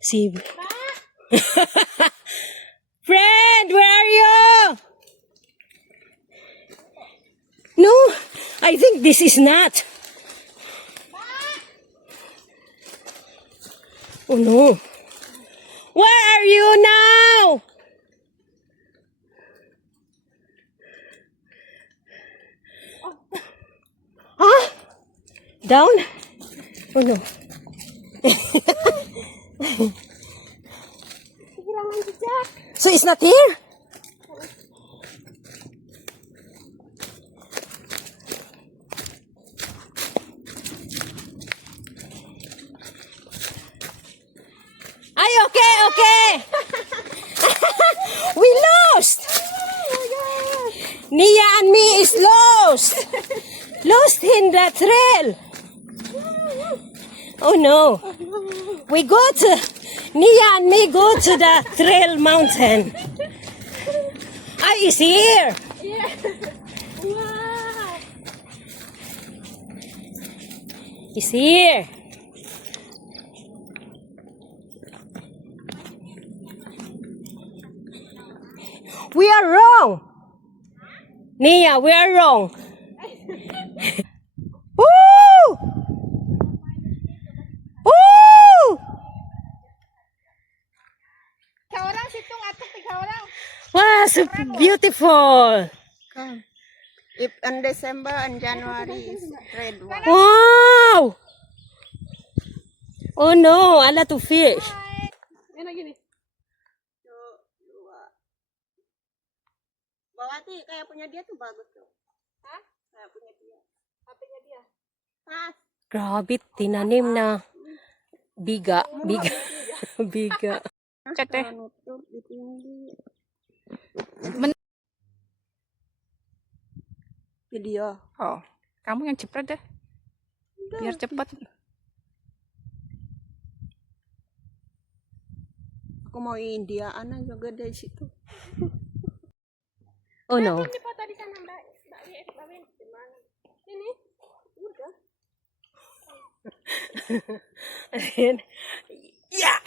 See. Friend, where are you? No, I think this is not. Oh no. Where are you now? Huh? Down? Oh no. So it's not here? Ay, okay, okay. We lost. Nia and me is lost. Lost in the trail. Oh no. We go to, Nia and me go to the trail mountain. I is here. Yeah. Wow. It's here. We are wrong. Nia, we are wrong. Woo! Woo! Ikaw lang, sitong atok, ikaw lang. Wow, so beautiful. Come. If in December and January is red one. Wow! Oh no, a lot of fish. Yan na gini. Bawati, kaya punya dia tuh bagus tuh. Ha? Kaya punya dia. Hatinya dia. Pas. Grabe, tinanim na biga, biga, biga. Cete. Nutup di tinggi. Video. Oh, kamu yang cepet deh. Biar cepet. Aku mau Indiaan juga dari situ. Oh no. Ini foto di sana, Mbak. Mbak Win, di mana? Ini. Udah. Ayan. Yeah!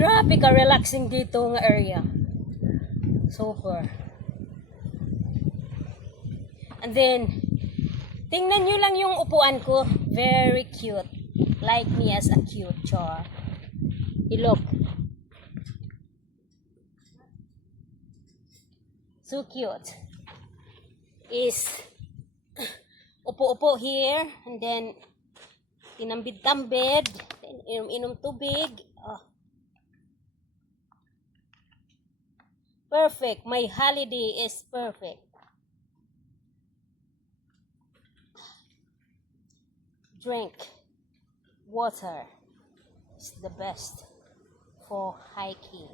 Grabe ka relaxing dito ng area. Super. And then, tingnan nyo lang yung upuan ko. Very cute. Like me as a cute char. Look. So cute. Is upo-upo here. And then, tinambid-tambid. Then, inom-inom tubig. Oh. Perfect. My holiday is perfect. Drink water. It's the best for hiking.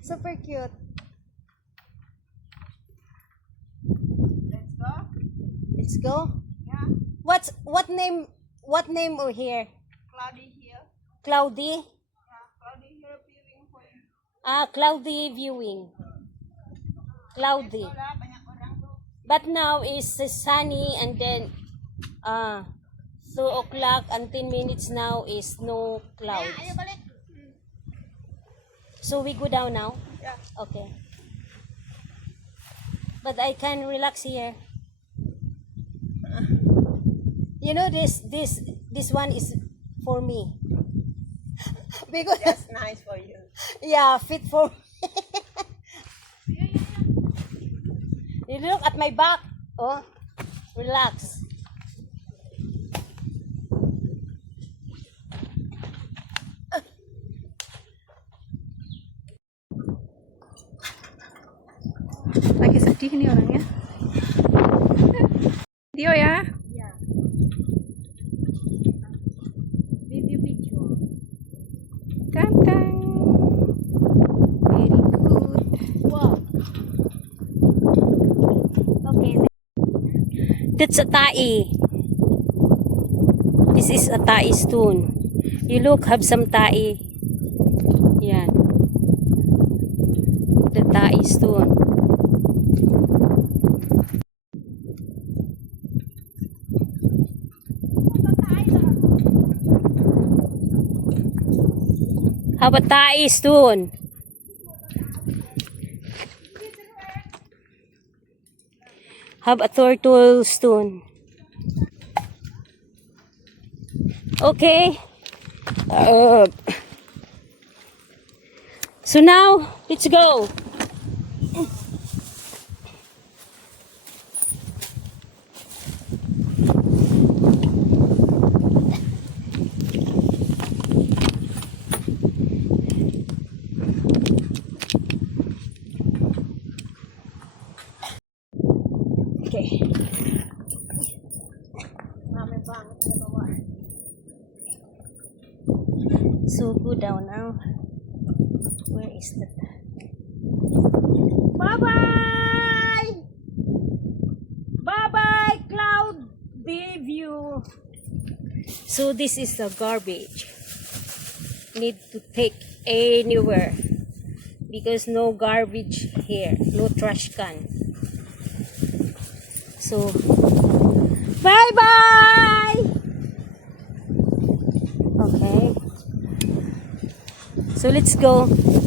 Super cute. Let's go. Let's go. Yeah. What name over here? Cloudy here. Cloudy? Yeah, cloudy here viewing point. Ah, cloudy viewing. Cloudy. Wala, banyak orang tuh. But now is sunny and then 2 o'clock and 10 minutes now is no clouds. Ayo balik. So we go down now? Yeah. Okay. But I can relax here. You know this one is for me. Because That's nice for you. yeah, fit for me. You look at my back. Oh, relax. Lagi sedih nih orangnya. Video ya. That's a tai. This is a tai stone. You look, have some tai. Yan. The tai stone. Have a tai stone. Have a turtle stone. Okay. So now, let's go. Okay. So go down now. Where is the? Bye bye. Bye bye, cloud view. So this is the garbage. Need to take anywhere because no garbage here, no trash can. So bye bye. Okay. So let's go.